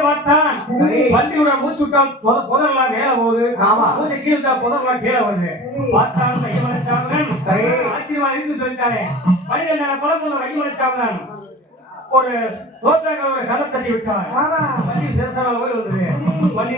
பார்த்தான். வண்டியோட மூச்சு விட்டா புத- புதர்லாம் மேல போகுது. ஆமா. மூச்சு கீழே விட்டா புதர்லாம் கீழே வருது. பார்த்தான் கைமலைச்சாமன் சரி. ஆச்சரியமா இருந்து சொல்லிட்டானே பன்னிரெண்டாயிரம் பழம் கொண்ட கைமலைச்சாமன் ஒரு ஒரு கதை தட்டி விட்டான் வண்டி சிரசனால போய் வந்தது. வண்டி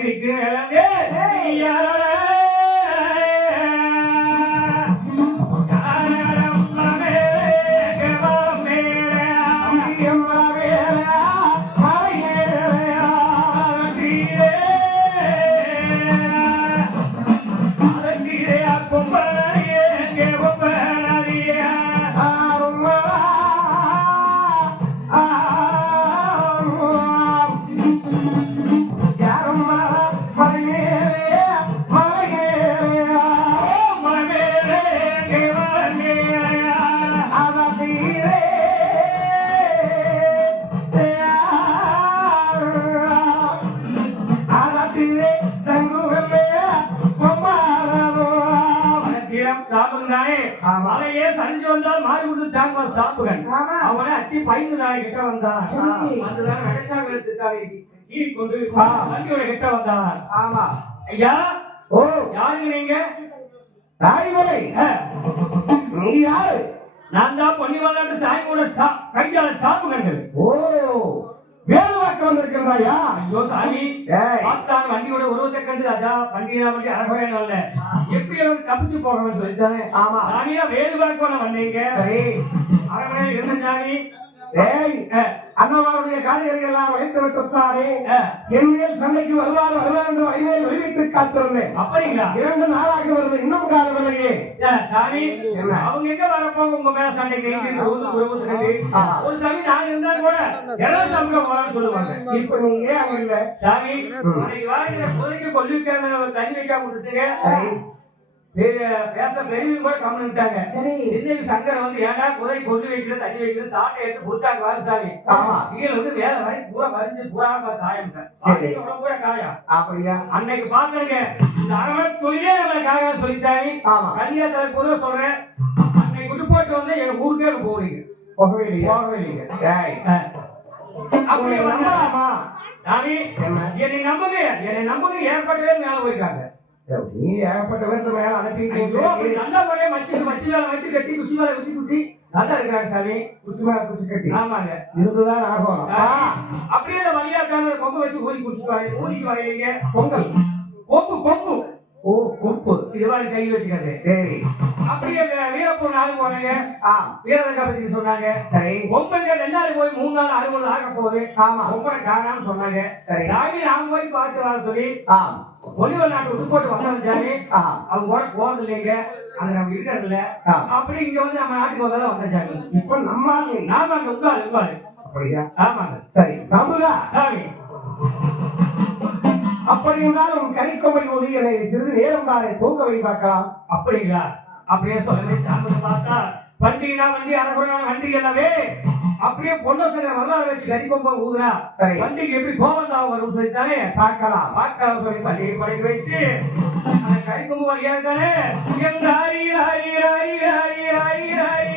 அவனை அச்சி பயந்து நாளை கிட்ட வந்தான். அதுதான் வெகச்சாங்களுக்கு கீழி கொண்டு. வண்டியோட கிட்ட வந்தான். ஆமா. ஐயா ஓ. யாருங்க நீங்க? ஆ, நீ யாரு? நான் தான் பொன்னி சாய் கூட கையால சாப்பிடுங்க. ஓ. வேறு வாக்கு வந்திருக்கிறாயா ஐயோ? சாமி. ஏய். பார்த்தான் வண்டியோட உருவத்தை கண்டு ராஜா வண்டியில வண்டி அழகவே நல்ல எப்படி அவன் தப்பிச்சு போகணும்னு சொல்லித்தானே ஆமா. சாமியா வேறு பார்க்க வந்தீங்க சரி. அரண்மனையில் இருந்த சாமி. ஏய் அண்ணவாருடைய காரியங்களை எல்லாம் வைத்து விட்டுத்தாரே ஆ, என் மேல் சண்டைக்கு வருவார் வருவார் என்று வயலில் விரிவித்து காத்திருந்தேன். அப்படிங்களா? இரண்டு நாளாக வருது இன்னும் சார், சாமி? அவங்க எங்க வரப்போங்க? உங்க மேல சண்டைக்கு இங்க ஒரு குடும்பத்துக்கு ஆ. ஒரு சாமி நான் இருந்தா கூட எல்லாம் சமூகம் வரணும்னு சொல்லுவாங்க. இப்ப இல்ல? சாமி அன்னைக்கு வாங்க குதிரைக்கு கொல்லிக்காம தண்ணி வைக்காம விட்டுட்டுங்க. சரி. பெரிய பேச பெரியவங்க கூட கம்மிட்டாங்க சரி. சின்ன சங்கர் வந்து ஏன்டா குதிரை கொல்லி வைக்கிறது தண்ணி வைக்கிறது சாட்டை எடுத்து கொடுத்தாங்க வாங்க சாமி. ஆமா. கீழே வந்து வேலை வரை பூரா வரைஞ்சு பூரா காயம் சரி. பூரா காயம். அப்படியா? அன்னைக்கு பாத்துருங்க. இந்த அரவணை தொழிலே நம்ம காக சொல்லிட்டாங்க ஆமா. கல்யாணத்தை கூட சொல்றேன். அன்னைக்கு விட்டு போயிட்டு வந்து எங்க ஊருக்கே போறீங்க போகவே இல்லையா? போகவே இல்லைங்க. அப்படி உங்களை வந்தா நம்பலாமா? சாமி என்ன? என்னை நம்புங்க. என்னை நம்புங்க. ஏற்பட்டவே மேல போயிருக்காங்க. நீ ஏகப்பட்ட பேருக்கு மேல ஐயோ, அப்படி அனுப்பி நல்ல முறையா மச்சி மச்சி மேல வச்சு கட்டி குச்சி மேல குட்டி. நல்லா இருக்கிறாங்க சாமி. குச்சி மேல குச்சி கட்டி. ஆமாங்க. இருந்துதான் ஆகும். அப்பா, அப்படியே இந்த வழியாக்கான கொம்பு வச்சு ஊதி குடிச்சு வரீங்க ஊதிக்கு வரீங்க பொங்கல். கொம்பு கொம்பு. ஓ இது மாதிரி கை வச்சுக்காது. சரி. அப்படியே வீரப்பூர் நாள் போனாங்க. வீரரங்க பத்தி சொன்னாங்க. சரி. பொம்பங்க ரெண்டு நாள் போய் மூணு நாள் அறுபது ஆக போகுது. ஆமா. பொம்பளை காணாம சொன்னாங்க. சரி. சாமி நாம போய் பார்த்து வர சொல்லி ஆ. ஒளிவ நாட்டு விட்டு போட்டு வந்தாங்க சாமி ஆ. அவங்க கூட போறது இல்லைங்க அங்க நம்ம இருக்கிறது இல்ல ஆ. அப்படி இங்க வந்து நம்ம நாட்டுக்கு வந்தாலும் வந்த சாமி இப்ப நம்ம. நாம அங்க உட்காரு உட்காரு. அப்படியா? ஆமாங்க. சரி. சமுதா சாமி அப்படி என்றால் உன் கரிக்கொம்பை ஒளி என்னை சிறிது நேரம் தானே தூங்க வை பார்க்கலாம் அப்படிங்களா அப்படியே சொல்லவே சாமி பார்த்தா வண்டினா வண்டி அரகுறா வண்டி எல்லாமே அப்படியே பொன்னசங்க வரலாறு வச்சு கறிக்கொம்ப ஊதுறா சரி. வண்டிக்கு எப்படி கோபம் தான் வரும் சொல்லித்தானே பார்க்கலாம் பார்க்கலாம் சொல்லி பள்ளியை படைக்க வச்சு அந்த கறிக்கொம்பு வழியா இருக்கானே எங்க ஹரி ஹரி ஹரி ஹரி ஹரி ஹரி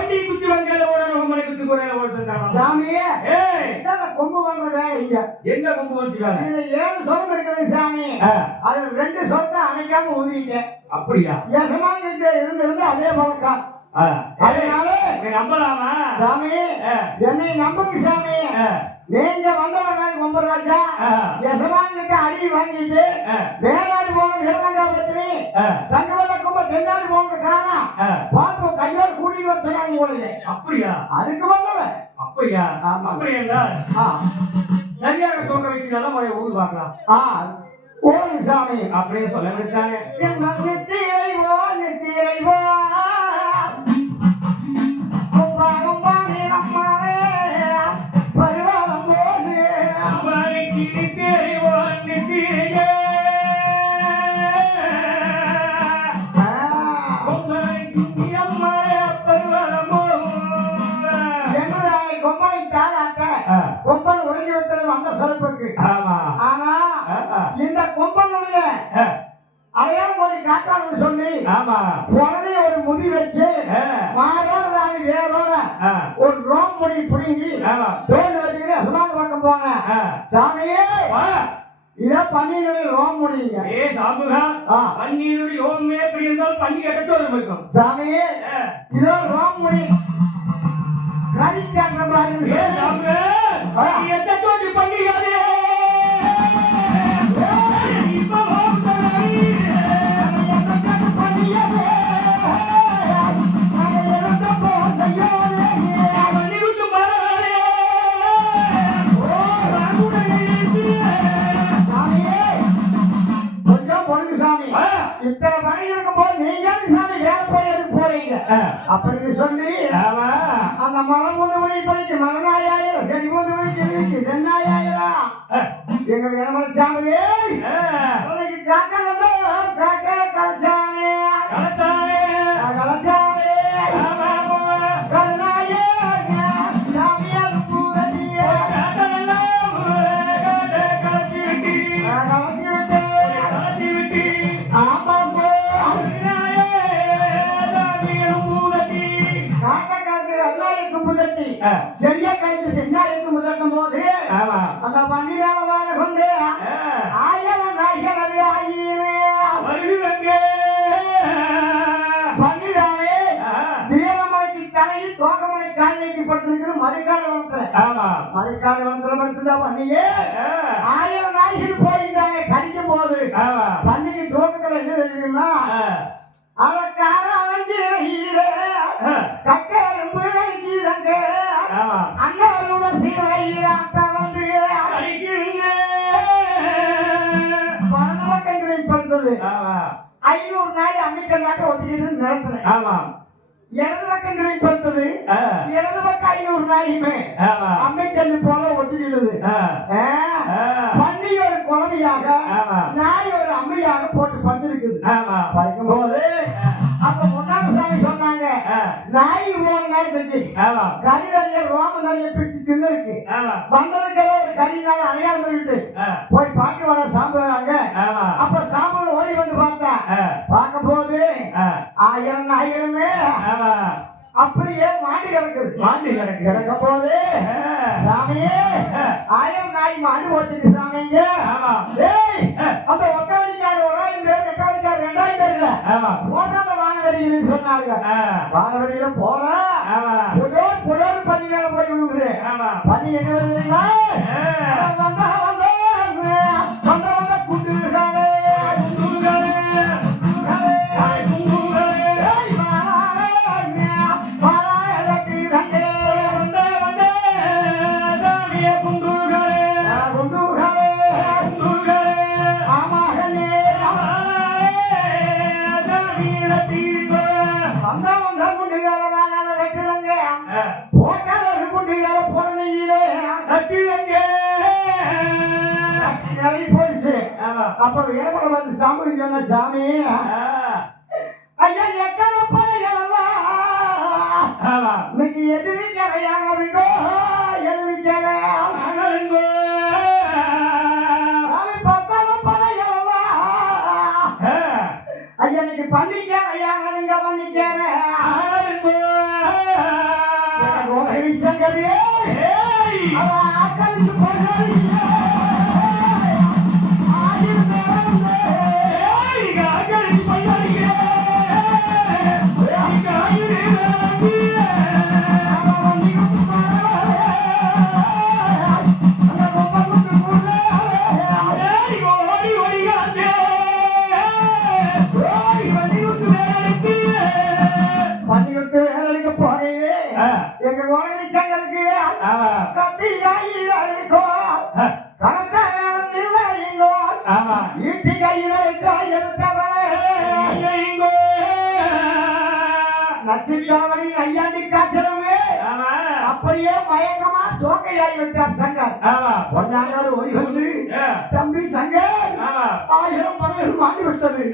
குத்தி வங்கால ஓடணும் உங்களை குத்தி குறையில ஓட சொன்னாங்க சாமி ஏய்! இதாங்க கொம்பு வாங்குற வேலை இங்க. எங்க கொம்பு வச்சுக்காங்க இதுல ஏழு சொரம் இருக்குது சாமி. அது ரெண்டு சொரத்தை அணைக்காம ஊதிங்க அப்படியா? எசமாங்கிட்ட இருந்து இருந்து அதே பழக்கம். அதனால நம்பலாமா சாமி. என்னை நம்புங்க சாமி. நீங்க வந்தவங்க கும்பராஜா. யசமான்கிட்ட அடி வாங்கிட்டு. மேலாடி போன விரதங்காபத்திரி ஆ. சங்கவத கும்ப தென்னாடி போனது காணா. பார்த்து கையோடு கூட்டிட்டு வர சொன்னாங்க அப்படியா அதுக்கு வந்தவன் அப்படியா ஆமா. அப்படி என்றால் ஆ சரியாக தூக்க வச்சு நல்ல முறையை ஊர் பார்க்கலாம் ஆ ஓம் சாமி அப்படின்னு சொல்ல விட்டாங்க எங்கள் நித்திரைவோ நித்திரைவோ கும்பா கும்பா நீரம்மாவே போது. அம்மாவுக்கு ஆ. பன்னீருடைய ஓமே எப்படி இருந்தாலும் பண்ணி கட்டச்சோறு இருக்கும் சாமியே ஆ. இதோ ரோம் முடி கறி காட்டுற ஏ சாமி. சாமுகா நீ அப்படின்னு சொல்லி ஆமா அந்த மரம் மூணு மணி படிக்கு மகனாயிரம் செடி மூணு மணி கேள்விக்கு சென்னாயிரம் ஆ. எங்க வேணமலை சாமியே நீட்டி மதுக்கால வனத்துல ஆமா. மதுக்கால வனத்துல படுத்துட்டா பண்ணியே. ஆயிரம் நாய்கள் போயிருந்தாங்க கடிக்கும் போது ஆமா பன்னிக்கு தூக்கத்துல என்ன தெரியுமா. அவக்கார ஆ. கட்டெரும்பு கழிக்கிறாங்க ஆமா. அண்ணாரோட ஐநூறு நாய் அம்மிக்கல்லாக்க ஒட்டிக்கிட்டு நிலத்துல ஆமா. இடது பக்கம் ஆ. இடது பக்கம் ஐநூறு நாயுமே அம்மிக்கல்லு போல ஒட்டிக்கிடுது. பன்னி ஒரு ஆமா. நாய் ஒரு அம்மையாக போட்டு படுத்திருக்குது ஆமா. படுக்கும் போது அப்ப முன்னாடி சாமி சொன்னாங்க ஆ. நாய் ஒரு நேரத்துக்கு ஆமா கறி தனியை ரோம தனியை பிரிச்சு தின்னு இருக்கு? ஆமா. வந்ததுக்கு ஏதோ ஒரு கறினால அடையாளம் பண்ணிட்டு. போய் பார்க்க வர சாம்புறாங்க ஆமா. அப்ப சாம்பல் ஓடி வந்து பார்த்தா ஆ. பார்க்கும் போது. ஆயிரம் ஆயிரமே. அப்படியே மாட்டி கிடக்குது. கிடக்கு கிடக்கும் போது. சாமியே. ஆயிரம் நாய் மாடு போச்சுக்கு சாமிங்க அந்த ஒத்த வழிக்கார ஒரு ஆயிரம் பேர் கெட்ட வழிக்கார ரெண்டாயிரம் பேர் இல்ல. சொன்னாங்க ஆ. வானவெளியில போனா புடோர் புடோர் பண்ணி மேல போய் விழுகுது பண்ணி என்ன வருது தட்டி வைங்க. நிறைய போயிடுச்சு. அப்ப வீரமலை வந்து சாமி சொன்ன சாமி. ஐயா எத்தனை. இன்னைக்கு எதிர்க்கலையானதுக்கோ எதிர்க்கலை அனலுங்கோ. சாமி அவன் ஆக்களிச்சு மயக்கமா சோக்கையாகி விட்டார் சங்கர். ஆமா. பொன்னாண்டார் ஓடி வந்து தம்பி சங்கர் ஆயிரம் பணம் மாட்டி விட்டது.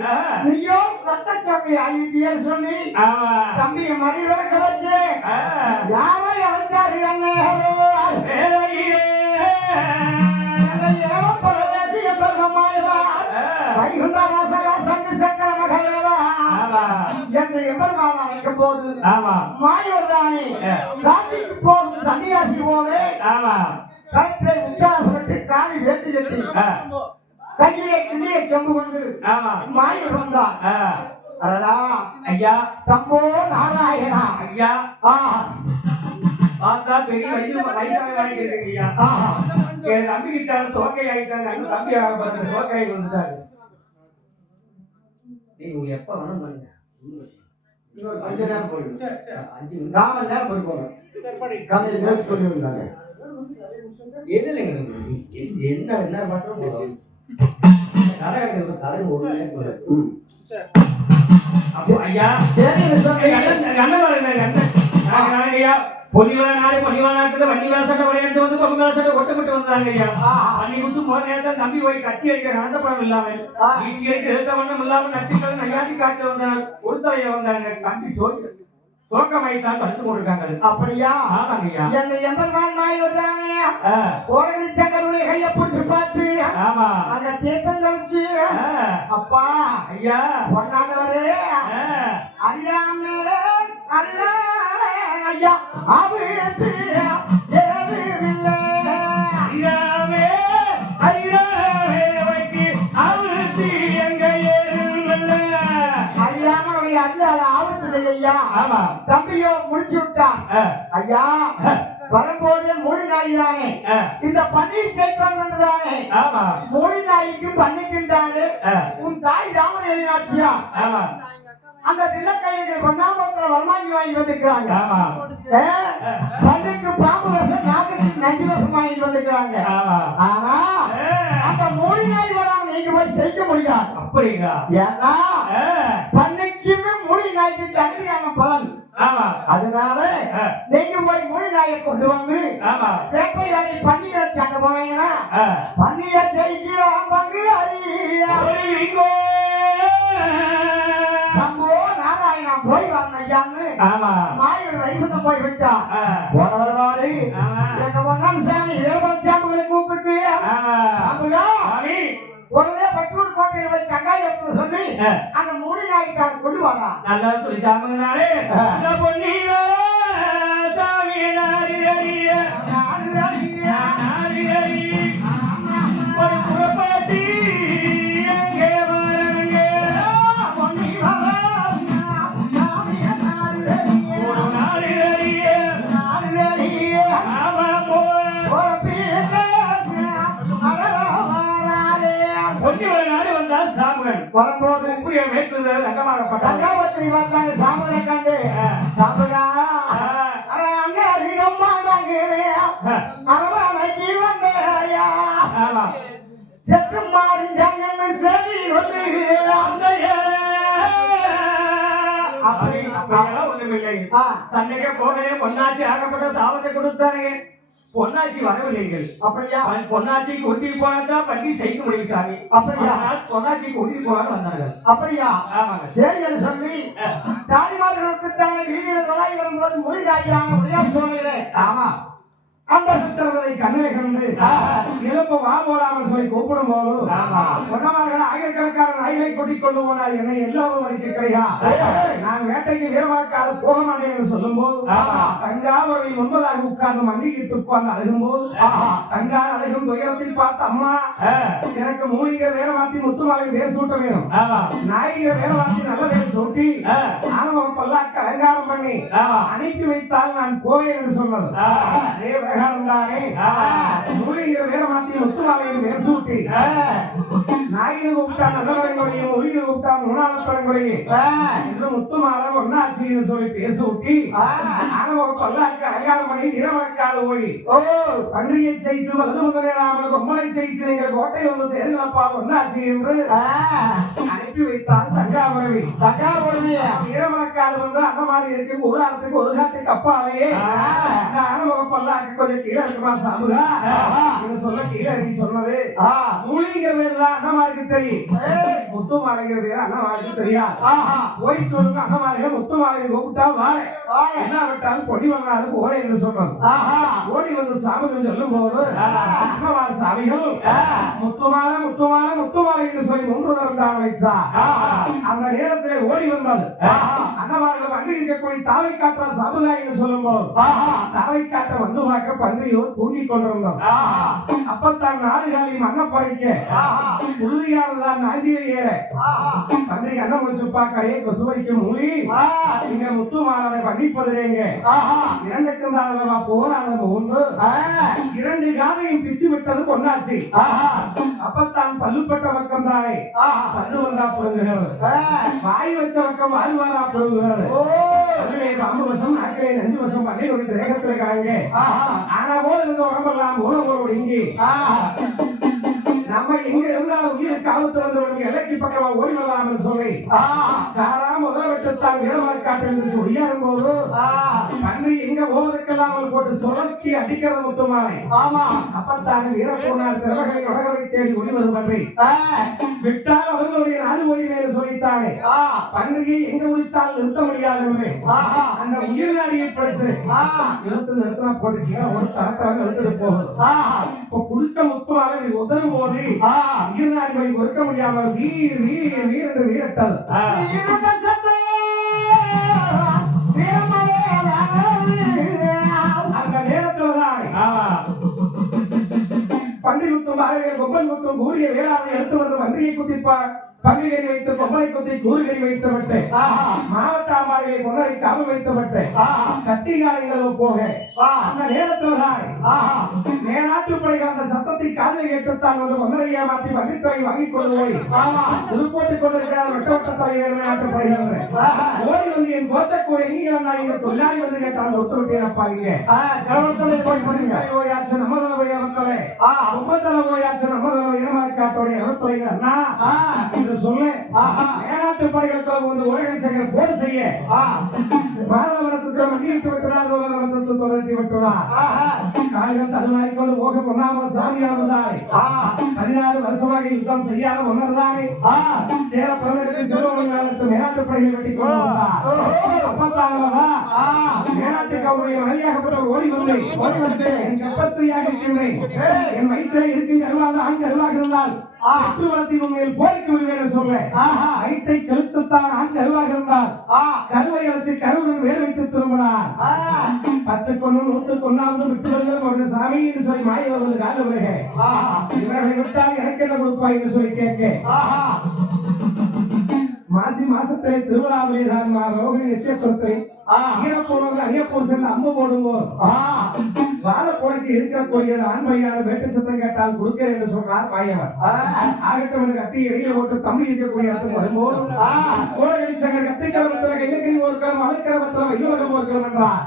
நீயோ ரத்த சோக்கை ஆகிட்டியேன்னு சொல்லி தம்பி மணி விளக்க வச்சு ஆ, யாரை அழைச்சாரு. ஏழோ பரதேசிய பெருமாயவா ஆ, வைகுண்டவாசகா சங்கு சக்கர மகளவா என்று எம்பெருமான் அழைக்கும் போது ஆமா. மாயவர்தானே ஆ. காசிக்கு போகும் சன்னியாசி போலே கழுத்தை உச்சாசனத்தை காவி வேட்டி கட்டி கையிலே கிண்டியை செம்பு கொண்டு மாயவர் வந்தார். அடடா. ஐயா. சம்போ நாராயணா. ஐயா. ஆஹா பார்த்தா பெரிய வயசு ஆஹா என் தம்பி கிட்ட சோக்கை ஆகிட்டாங்க அந்த தம்பி பார்த்து சோக்கை வந்துட்டாரு. நீங்க எப்ப வேணும் பண்ணுங்க நேரம் அஞ்சு நாலு நேரம் போய் போறோம் கதையை நேற்று சொல்லி இருந்தாங்க எதுலைங்க உங்களுக்கு? என்ன என்ன பண்றோம் போதும் ஒரு நேரம் போதும். அப்போ ஐயா சரி அண்ணன் பொன்னிவள நாளே பொன்னிவள நாட்டுல வண்டி வேலை சட்டை விளையாட்டு வந்து பொம்மி வேலை சட்டை ஒட்டப்பட்டு வந்தாங்க ஐயா. அன்னைக்கு வந்து முதல் நேரத்தில் தம்பி போய் கட்சி அடிக்கிற நடந்தப்படம் இல்லாம ஆ. வீட்டுக்கு எடுத்து எடுத்த வண்ணம் இல்லாம நச்சுக்கள் நையாண்டி காய்ச்சல் வந்தாங்க ஒரு தலைய வந்தாங்க தம்பி சோக்கு சோக்கமாயிட்டான் படுத்து கொண்டிருக்காங்க அப்படியா? ஆமாங்க ஐயா. என்னை எம்பெருமான் மாயவர்தானே ஆ, கோடரி சங்கருடைய கையை பிடிச்சு பார்த்து ஆமா. அந்த கழிச்சு ஆ, அப்பா ஐயா. பொன்னாண்டவரே அறியாமே அல்ல ஐயா அவிழ்த்து ஏதுமில்லை ஐயாவே ஐயாவே வைக்கு. அவிழ்த்து எங்க? ஏறுமில்ல. அறியாமனுடைய அல்ல ஆபத்து ஐயா ஆமா. தம்பியோ முடிச்சு விட்டான். ஐயா வரும்போது மொழி நாய் தானே இந்த பன்னீர் செல்வன் தானே மொழி நாய்க்கு பண்ணிக்கின்றாரு உன் தாய் ராமதேவி ஆச்சியா ஆமா. அந்த தில்லக்கையர்கள் பொன்னாமத்துல வருமானி வாங்கி வந்திருக்கிறாங்க. கண்ணுக்கு பாம்பு வசம் நாக்குக்கு நஞ்சு வசம் வாங்கிட்டு வந்திருக்கிறாங்க. ஆனா அந்த மொழி நாய் வராம நீங்க போய் செய்ய முடியாது? அப்படிங்களா? ஏன்னா ஆ, பண்ணிக்குமே மொழி நாய்க்கு தனியான பலன். ஆமா. அதனால நீங்க போய் மொழி நாயை கொண்டு வந்து பண்ணி வச்சாங்க போனீங்கன்னா ஆ, பண்ணிய ஜெயிக்கிறோம் பங்கு அறியா ஆமா. மாயர் வைகுண்டம் போய் விட்டா வாடி ஆமா எங்க பொன்னான் சாமி வேறுபட சாமிகளை கூப்பிட்டு சாமி. உடனே பட்டூர் கோட்டையில் போய் கங்காய் எடுத்து சொல்லி அந்த மூடி நாய்க்கார கொண்டு வாடா. நல்லா சொல்லி சாமினாலே பொன்னீரோ சாமி நாரி அரிய. நாரி ஒரு கங்காவத்திரி வந்தாங்க சாமனை கண்டு. சாமுகா அண்ணன் அதிகமா அரவணைக்கு வந்தையா? செத்து மாறி ஜங்கன்னு சரி வந்து அப்படி ஒண்ணுமில்லை. சண்டைக்கே போகலே பொன்னாச்சி ஆகப்பட்ட சாபத்தை கொடுத்தாங்க பொன்னாச்சி வரவில்லைகள். அப்படியா? பொன்னாச்சிக்கு ஒட்டி போனதான் பண்ணி செய்ய முடியும் சாமி அப்படியா? பொன்னாச்சிக்கு ஒட்டி போனான்னு வந்தாங்க அப்படியா? ஆமாங்க. சரி என்று சொல்லி தாய்மார்களுக்கு தான் வீதியில் தொலை வரும்போது மொழி தாய்க்கிறாங்க முடியாது சொல்லுகிறேன் ஆமா. அந்த சித்தர்களை கண்ணிலை கண்டு இழப்பு வா போடாமல் சொல்லி கூப்பிடும் போது ஆமா. பொன்னமார்கள் ஆயிரக்கணக்கான நாய்களை கூட்டிக் கொண்டு போனால் என்னை எல்லாரும் நான் வேட்டைக்கு வீரமாக்காத போக மாட்டேன் என்று சொல்லும் போது ஆமா. தஞ்சாவூரில் ஒன்பதாக உட்கார்ந்து மண்டிக்கிட்டு உட்கார்ந்து அழுகும் போது தங்கார் அழுகும் துயரத்தில் பார்த்த அம்மா எனக்கு மூலிகை வேரமாத்தி முத்துமாலை வேர் சூட்ட வேணும் ஆமா. நாயகர் வேரமாத்தி நல்ல வேர் சூட்டி ஆனவம் பல்லாக்கு அலங்காரம் பண்ணி அனுப்பி வைத்தால் நான் போவேன் என்று சொன்னது. ஆ. அதே பிரகாரம் தானே மூலிகை வீரமாத்தி முத்துமாலையும் பேர் சூட்டி. நாயினு கூப்பிட்டா நல்லவரங்குறையும் ஒளியை கூப்பிட்டா மூணாவது என்று முத்துமாலை ஒன்னாட்சின்னு சொல்லி பேர் சூட்டி ஆனவ பல்லாக்கு அரையாறு மணி நிறவக்கால் ஓடி. பன்றியை செய்து வலது முதலாமல் கொம்மலை செய்து நீங்கள் கோட்டை வந்து சேருங்களப்பா ஒன்னாட்சி என்று அனுப்பி வைத்தான் தஞ்சாவூரவி. வந்து அந்த மாதிரி இருக்கு ஒரு ஆளுக்கு ஒரு காட்டுக்கு அப்பாவே. பல்லாக்கு கொஞ்சம் கீழே இருக்குமா சாமுகா இது சொல்ல கீழே நீ சொன்னது. மூலிகை பேர் தான் அண்ணமாருக்கு தெரியும். முத்து மாளிகை பேர் அண்ணமாருக்கு தெரியாது. போய் சொல்லுங்க அண்ணமாளிகை முத்து மாளிகை கூப்பிட்டா வாரேன் என்ன விட்டாலும் கொடி வந்தாலும் ஓலை என்று சொன்னது ஓடி வந்து சாமிகள் சொல்லும் போது அண்ணமார சாமிகள். முத்துமால முத்துமால முத்துமாலை என்று சொல்லி முன்பு தரம் வைச்சா அந்த நேரத்திலே ஓடி வந்தது. அண்ணமார்கள் பன்றி இருக்கக்கூடிய தாவை காட்டுற சாமுகா என்று சொல்லும் போது தாவை காட்ட வந்து பார்க்க பன்றியோ தூங்கிக் கொண்டிருந்தோம் அப்பத்தான் நாடு காலி மண்ண பறிக்க உறுதியானதான் நாஞ்சியை ஏற. பன்றி அண்ணன் முடிச்சுப்பா கடையை கொசுவைக்கு மூலி. இங்க முத்து மாலை பண்ணிப்பதுரேங்க இரண்டுக்கும் தான் போராட உண்டு இரண்டு காதையும் பிச்சு விட்டது பொன்னாச்சு. அப்பத்தான் பல்லுப்பட்ட பக்கம் தானே பல்லு வந்தா புடுங்குகிறது வாய் வச்ச பக்கம் வாழ்வாரா அதிலே பாம்பு வசம் நாக்கிலே நஞ்சு வசம் பண்ணி ஒரு தேகத்துல காங்க ஆனா போல இருந்த உடம்பெல்லாம் உணவோடு இங்கே. நம்ம எங்க இருந்தாலும் உயிர் காலத்து வந்தவங்க இலக்கி பக்கமா ஓடி சொல்லி. போது பன்றி எங்க ஓவருக்கெல்லாம் அவள் போட்டு சுழற்சி அடிக்கிறது முத்துமாலை அப்பத்தான் வீரப்பூர்ணார் திறமைகளை வடகரை தேடி ஒளிவது பன்றி விட்டால் அவர்களுடைய நாடு ஓய்வு சொல்லித்தானே? பன்றியை எங்க முடிச்சால் நிறுத்த முடியாது அந்த உயிர் நாடியை படிச்சு நிறுத்து நிறுத்தினா போட்டுச்சீங்க ஒரு தரத்தரம் நிறுத்திட்டு போகுது. இப்ப குடிச்ச முத்துமாலை நீ உதரும் போது உயிர் நாடி வழி ஒருக்க முடியாம வீர் வீர் வீர் என்று வீரத்தல் பன்றி கொப்பன் அழகர் குத்தும் கூறிய வேளாண் எடுத்து வந்து மந்திரியை குத்திப்பார் பங்குகை வைத்து கொம்பனை குத்தி கூறுகை வைத்து விட்டு மாவட்ட அம்மாரியை கொண்டரை காவல் வைத்து விட்டு கத்திகாரிகளோ போக அந்த நேரத்தில் மேலாட்டு படைகள் அந்த சத்தத்தை காதலை கேட்டுத்தான் ஒரு கொண்டரை ஏமாற்றி வங்கித்துறை வாங்கி கொண்டு போய் புது போட்டுக் கொண்டிருக்கிறார் வெட்டவட்ட தலைவர் மேலாட்டு படைகள் ஓடி வந்து என் கோச்சக்கூட எங்க நான் இங்க தொழிலாளி வந்து கேட்டால் ஒத்து விட்டேனப்பா இங்க. ஓயாச்சு நம்ம தலைவரைய மக்களே ரொம்ப தலைவரையாச்சு நம்ம தலைவர் இருமாக்காட்டோடைய இருப்பைங்க அண்ணா. என்று சொல்ல. மேலாட்டு படைகளுக்கு வந்து உலகம் செய்கிற போர் செய்ய. மாணவரத்துக்கு மண்டியிட்டு விட்டுறார் வரத்துக்கு தொடர்த்தி விட்டுறார் காலிகள் தடுமாறிக்கொண்டு போக பொன்னாம சாமியானதாய் பதினாறு வருஷமாக யுத்தம் செய்யாத ஒன்னர்தானே சேர பிறகு சிறுவங்களுக்கு மேலாட்டு படைகள் வெட்டி கொண்டு வந்தார். மேலாட்டுக்கு அவருடைய வழியாகப்பட்ட ஓடி வந்து ஓடி வந்து. என் இருக்கின்றேன் என் வயிற்றில் இருக்கும் அருவாக ஆண் அருவாக இருந்தால் சுற்றுவலத்தில் உண்மையில் போய்க்கு விடுவேன் சொல்ல வயிற்றை கழிச்சுத்தான் ஆண் அருவாக இருந்தால் கருவை வச்சு கருவுடன் வேறு வைத்து திரும்பினார். பத்து கொண்டு நூத்து கொண்டாவது விட்டு வருகிறது ஒரு சாமி என்று சொல்லி மாய வருவது கால உலக. இவர்களை விட்டால் எனக்கு என்ன கொடுப்பாய் என்று சொல்லி கேட்க மாசி மாசத்திலே திருவிழாவிலே தான் ரோகிணி நட்சத்திரத்தை ஈரப்பூர்வர்கள் அரியப்பூர் சென்று அம்பு போடுவோம். வாழப்போருக்கு இருக்கக்கூடிய ஆண்மையான வேட்டு சத்தம் கேட்டால் கொடுக்கிறேன் என்று சொன்னார் மாயவர் ஆகட்டும் என்று கத்தி எரியில் போட்டு தம்பி இருக்கக்கூடிய வரும்போது கோழி சங்கர் கத்தி கிளம்பத்தில் கையக்கறி ஒரு கிளம் அலைக்கிழமத்தில் வையோகம் ஒரு கிளம் என்றார்.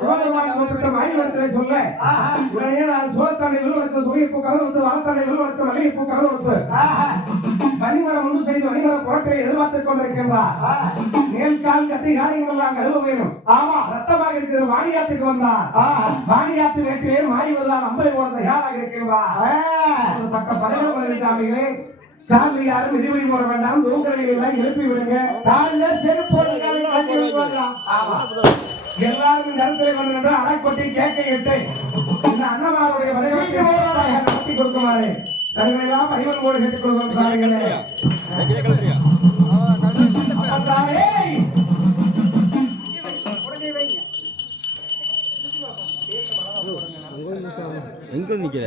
சிவபெருமான் குறிப்பிட்ட மாயவரத்திலே சொல்ல உடனே நான் சோழத்தாண்டை விழுவச்ச சூரியப்பூ கலந்து வாழத்தாண்டை விழுவச்ச மல்லிகைப்பூ கலந்து வணிகரம் ஒன்று செய்து வணிகர புறத்தை எதிர்பார்த்துக் கொண்டிருக்கின்றார். மேல் கால் கத்தி காரியங்கள் எல்லாம் கழுவ வேணும் ஆமா. ரத்தமாக இருக்கிற வாணியாத்துக்கு வந்தார். வாணியாத்து மாறி வரலாம்? அம்பலை ஓட தயாராக இருக்கின்றார் ஒரு பக்க பதவி சாமிகளே சாமி யாரும் விதிவழி போட வேண்டாம். தூங்கலை எல்லாம் எழுப்பி விடுங்க. காலையில செருப்பு ஆமா எல்லாரும் இந்த இடத்துல வந்து நின்று அரைக்கொட்டி கேட்க இட்டு இந்த அண்ணமாருடைய வரைவை நடத்தி கொடுக்குமாறு தங்களை எல்லாம் பணிவன் போடு கேட்டுக் சாமிகளே அப்பத்தானே எங்க நிக்கிற